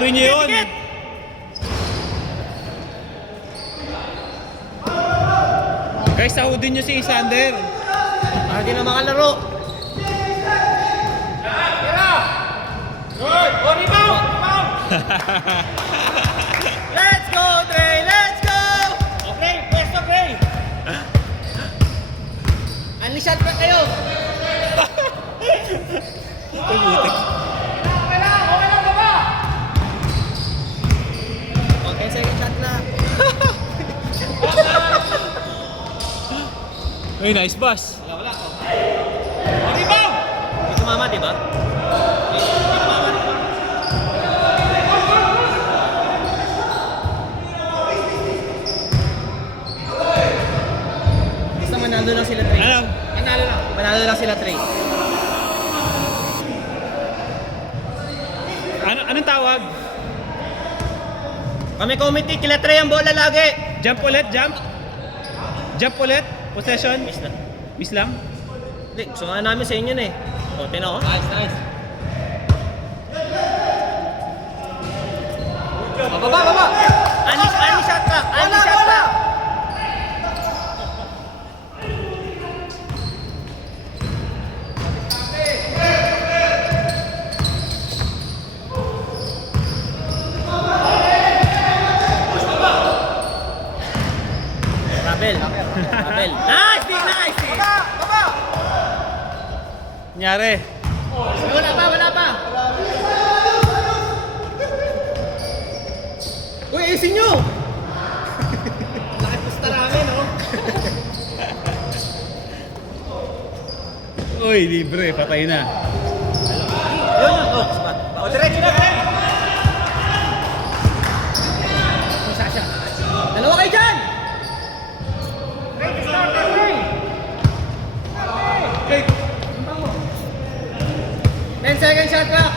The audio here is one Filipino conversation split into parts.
Panurin niyo yun. Guys, sahudin niyo si Sander. Para di na makalaro. Let's go, Trey! Let's go! Okay, pwesto, Trey! Unleash shot pa kayo! Okay, second shot na. Uy, nice boss. Wala. Rebound! Hindi tumama, di ba? Hindi tumama, di ba? Basta manalo lang sila, Trey. Ano? Manalo lang sila, Trey. Anong tawag? Kami committee, kila Trey ang bola lagi. Jump ulit, jump? Jump ulit? Possession? Miss na. Miss lang? Hindi, gusto nga namin sa inyo na eh. O, tina ko. Nice. Baba! Unleash shot ka! Unleash shot ka! Rabel. Nice! Baba! Nyari. Wala pa! Uy, ayusin nyo! Lakas namin, no? Uy, libre. Patay na. Yun. Spot. Diretso na, Trey! Sasha. Dalawa kayo dyan! Ready, starter, Trey! 10 second shot clock!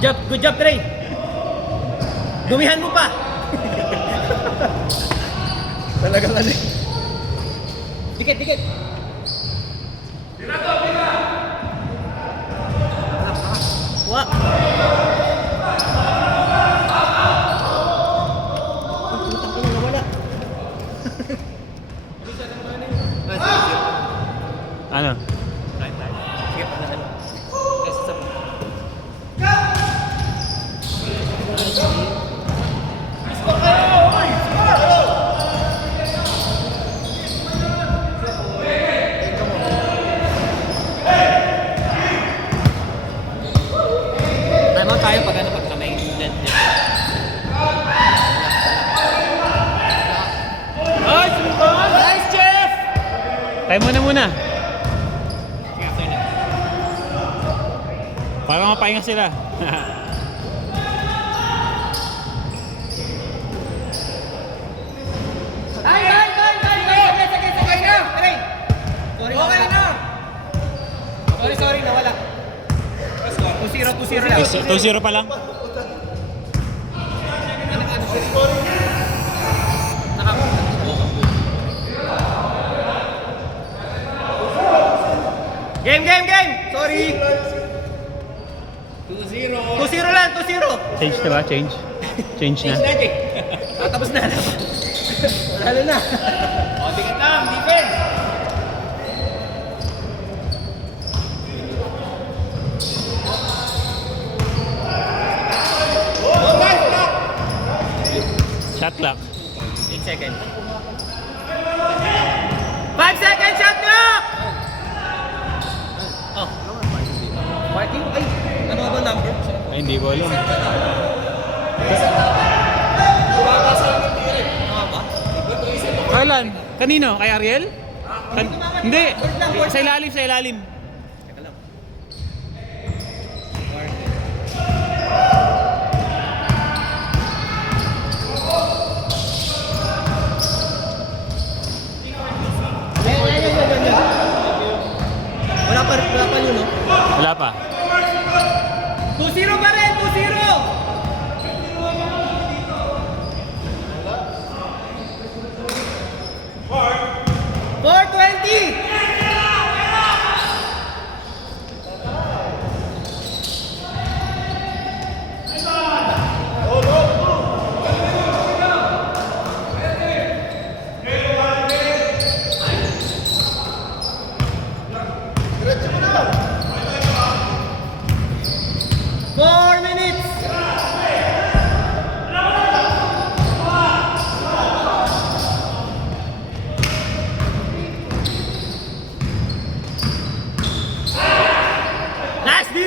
Good job, Trey! Dumihan mo pa! Talagang ano. Dikit! Wah! Putang ina, nawala. Ano? Sige, panalo. Tayo pag kami Nice, Jeff! Tayo muna. Para mapahinga sila. Ay! Sige na! Trey! Sorry, nawala. 2-0 lang. 2-0 pa lang. Game! Sorry! 2-0 lang, 2-0! Change na ba? Change na. Tapos na. Lalo na. O, tingin lang, defense! Shot clock. 8 seconds. 5 seconds shot clock! Oh. Marking? Ay, ano ba number? Ay, hindi ko alam. Kailan? Kanino? Kay Ariel? Hindi. Sa ilalim. Wala pa. 2-0 pa rin, 2-0! Four 20! Four minutes! Last D!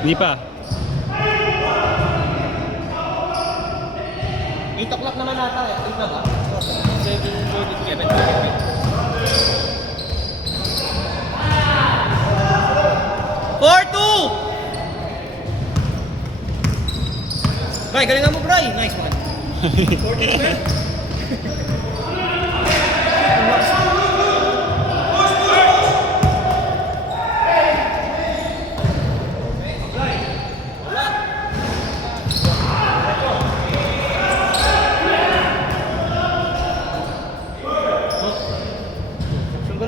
Hindi pa. 8 o'clock naman nata eh. 8 na ba? 7:42. 4-2! Bray, galingan mo, Bray. Nice one. 42.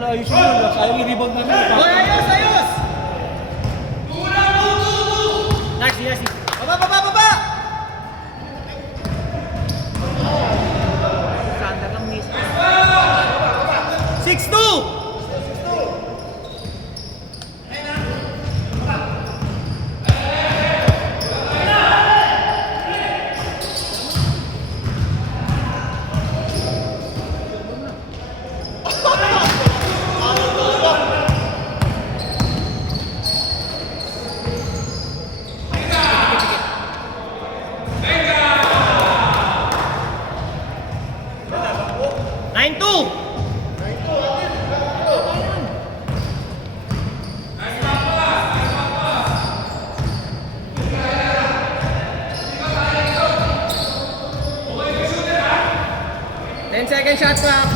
Ayos yun, sayang i-rebound namin. Hoy, ayos, ayos! Nice, nice. Baba, baba, baba! Sanda lang miss. 6-2! Second shot clock.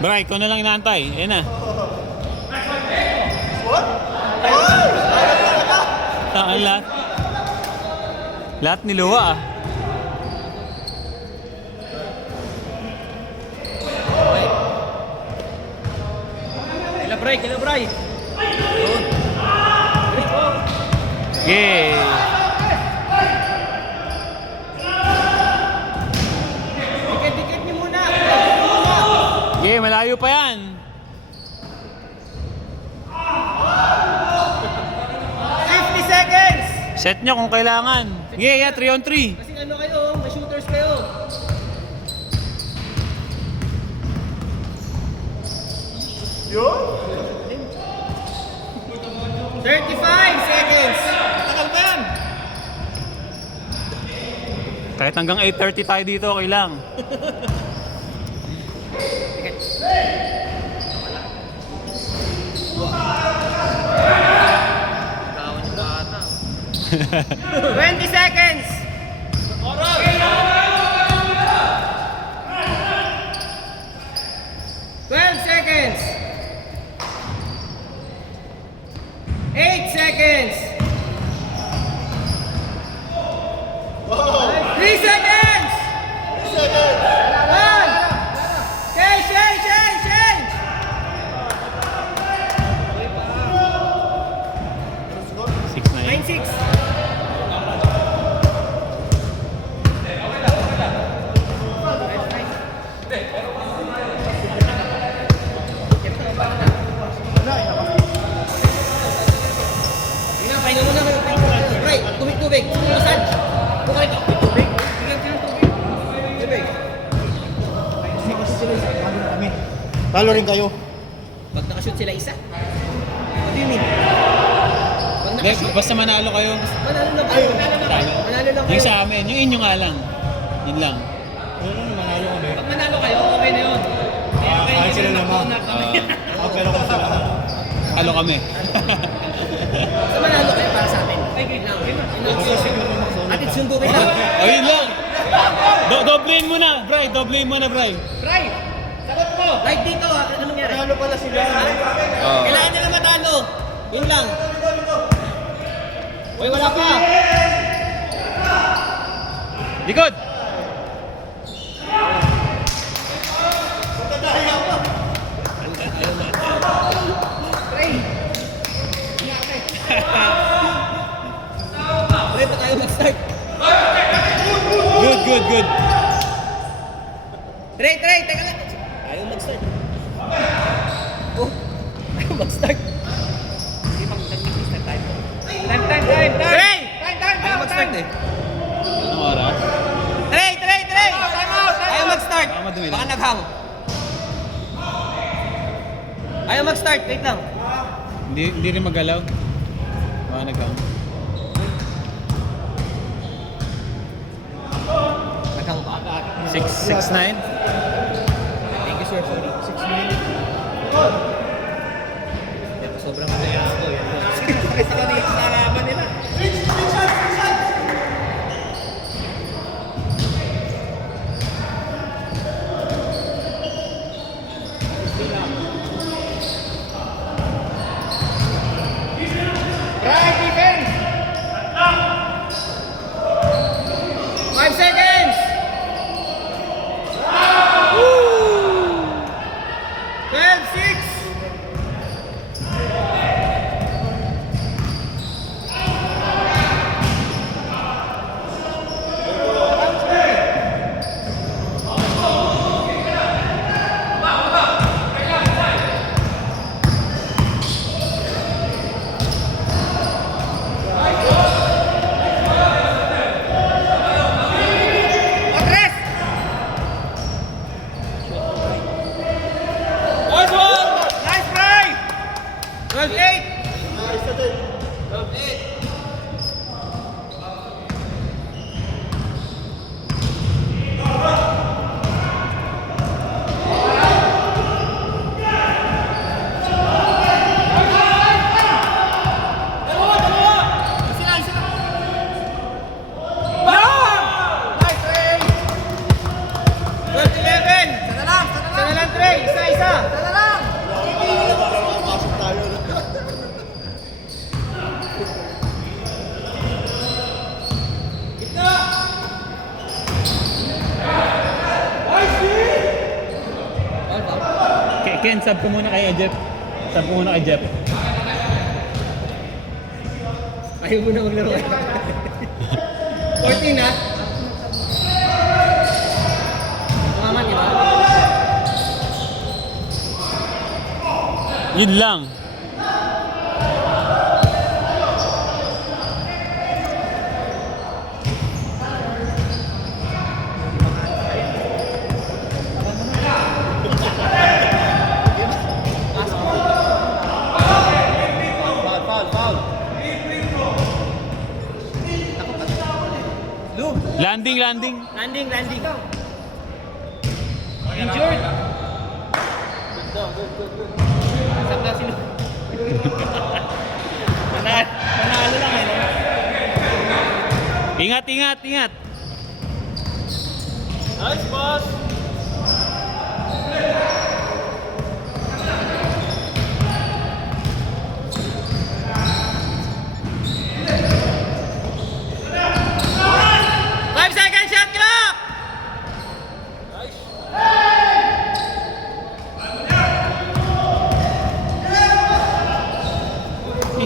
Bray, ikaw na lang inaantay. Ayan na. Ang lahat. Lahat niluwa ah. Kila Bray, kila Bray. Yay! Dikit-dikit niyo muna. Yay, malayo pa yan. 50 seconds! Set nyo kung kailangan. Yay, yeah, 3 on 3. Kasi ano kayo, may shooters kayo. Yun? 35 seconds! Tagal pa yan. Kahit hanggang 8:30 tayo dito, okay lang. Kawan yung bata. 20 seconds! 12 seconds! 8 seconds! 3 seconds! 1! Change, change, change, change! 6 na yun. 9-6. Pahinga muna kayo. tubig. Massage. Buka ito. Tubig. Bigyan sila ng tubig. Tubig. Kasi sila isa. Talo na kami. Talo rin kayo. Pag nakashoot sila isa. What do you mean? Pag Hindi, nakashoot, basta manalo kayo. manalo lang kayo. Manalo lang kayo. Yung sa amin, yung inyo nga lang. Yun lang. Ayun, manalo kami. Pag manalo kayo, okay na yun. Kahit sila naman. Pero kung sila. Halo kami. Sa manalo kayo para sa atin. Ay, wait lang. At it's sundo kayo lang. O yun lang. Doblein mo na, Bray. Doblein mo na, Bray. Bray! Sagot mo! Right dito, ano nangyari? Talo pala sila. Kailangan nila matalo. Yun lang. Uy, wala pa. Likod! Bray! Bray, pa tayo mag-start. Good, good, good. Try, teka lang. Ayaw mag-start. Oh, ayaw mag-start. Hindi mag-start tayo. Time! Try! Ayaw mag-start eh. Anong oras? Try! Ayaw mag-start. Baka madumi lang. Baka naghang. Ayaw mag-start, wait lang. Hindi rin magalaw. Baka nag-count. Naghang ba? 6'9"? Thank you, sir. Sorry. 6 minutes. Sobrang kaya ako. Kasi kanina sa harapan nila. Right defense! 5 seconds! 12-6! Atres! Nice one! Nice try! 12-8! 12-8! Sana lang, Trey! Isa! Sana lang! Pasok tayo. Ken, sub ko muna kay Jeff. Sub ko muna kay Jeff. Ayaw mo na maglaro eh. 14 na? Tumaman, di ba? Yun lang. Foul. Landing. Landing. Injured. Good. Sakta sino? Manalo lang eh. Ingat. Nice, boss!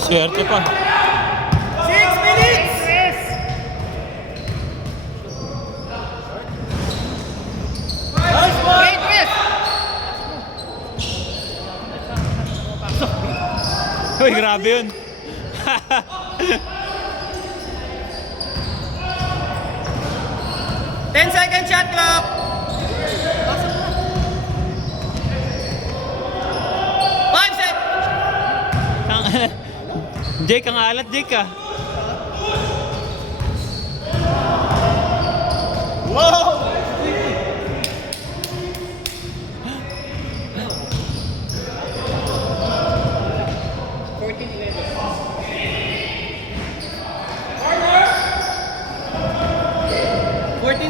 Swerte pa. 6 minutes! Nice one! Uy, grabe yun. 10-second shot clock. Five sec. Jake, ang alat, Jake ah. Wow!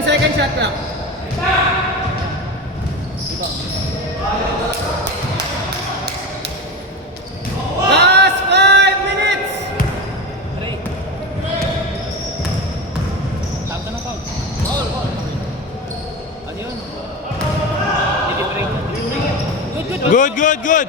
Second shot clock. Last 5 minutes. Tawag na foul. Foul. Ano yun? Delivery. Good. Good.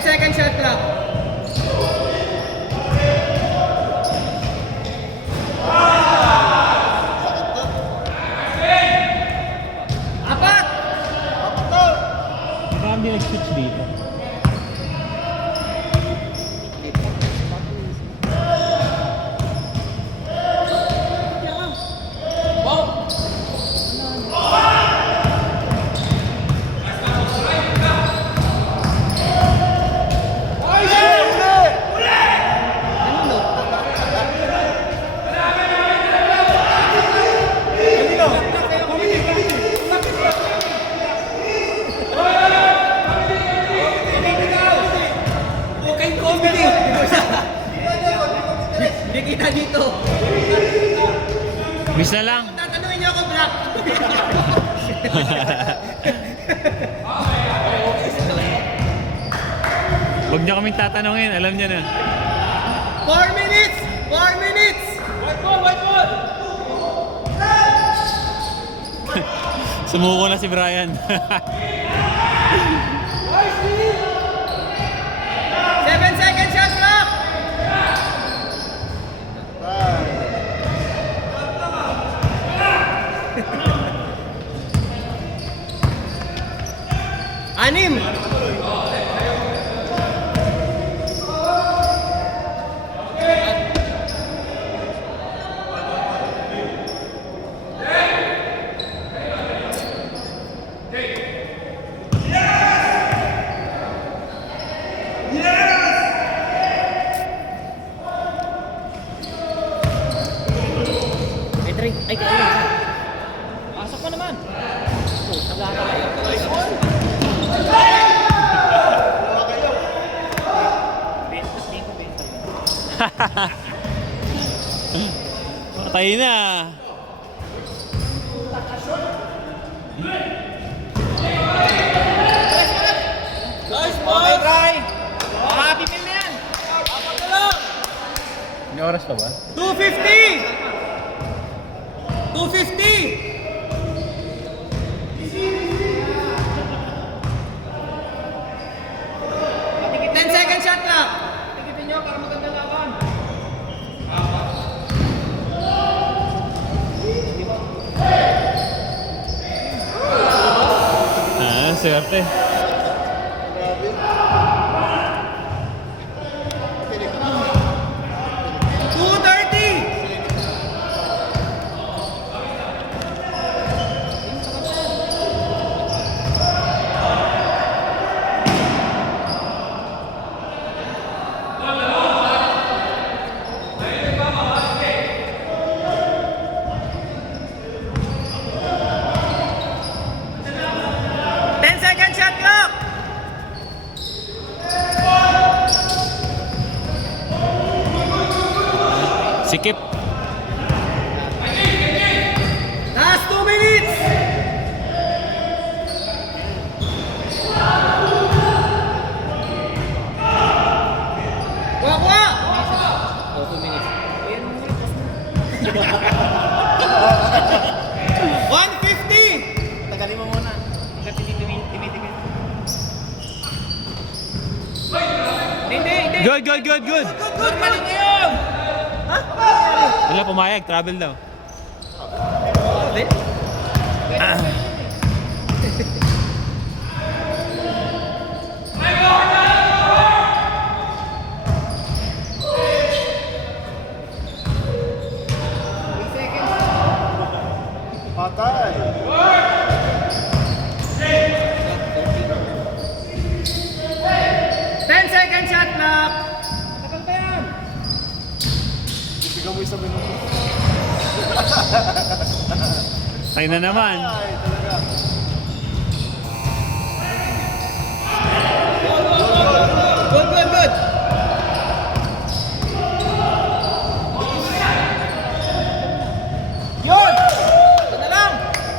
Second shot clock. Apat. Marami nag-switch dito. Hindi kita dito. Miss na lang. Tatanungin niyo ako, Black. Huwag niyo kaming tatanungin, alam niyo na. 4 minutes! 4 minutes! White ball! Sumuko na si Brian. 7-second shot clock! Anim! Ay, pasok pa naman. Patay na. Okay, try! Happy meal na yan! May oras pa ba? 250! 250! Second shot clock! Tikitin nyo para maganda laban. Swerte. Sikip. Last 2 minutes! Kuha! 2 minutes. 150! Tagalin mo muna. Hanggang tinitingin. Hindi. Good. Normal na yun! Wala, pumayag. Travel daw. Patay. 10 seconds shot clock. Bigyan mo isang minuto. Tayo na naman. Ay, talaga. Good, good, good. Yun! Ito na lang.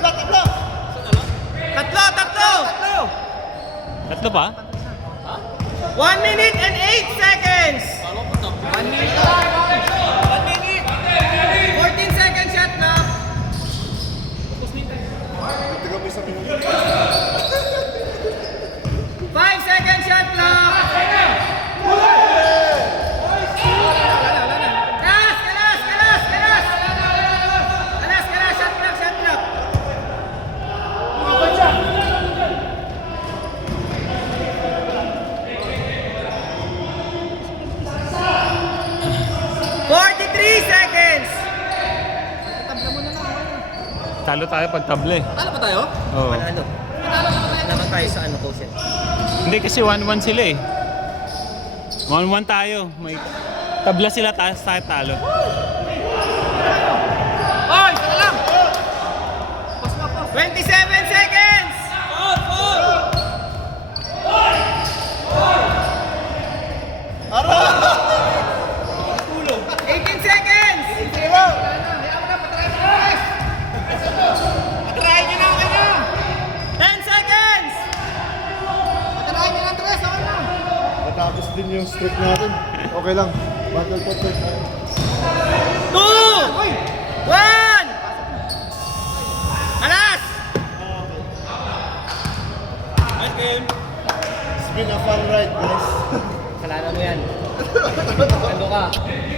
Block, block. Tatlo, tatlo. Tatlo pa? 1 minute and 8 seconds. 1 minute lang. 1 minute. 14 seconds shot clock. Bigyan mo isang minuto. 5 seconds shot clock. Kalas, kalas, kalas, kalas. Kalas, kalas, shot clock, shot clock. Seconds. Talo tayo pag table. Talo pa tayo? Oo. Ano? Naman tayo sa ano, Kosen? Hindi kasi 1-1 sila eh. 1-1 tayo. May tabla sila, tayo talo. Oy, saka lang! 27 seconds! 18 seconds! Patry nyo na kayo! 10 seconds! Patry nyo ng 3, ako na! Natapos din yung streak natin. Okay lang. Battle to 2! 1! Alas! It's been a fun ride, guys. Kasalanan mo yan. Ano ka?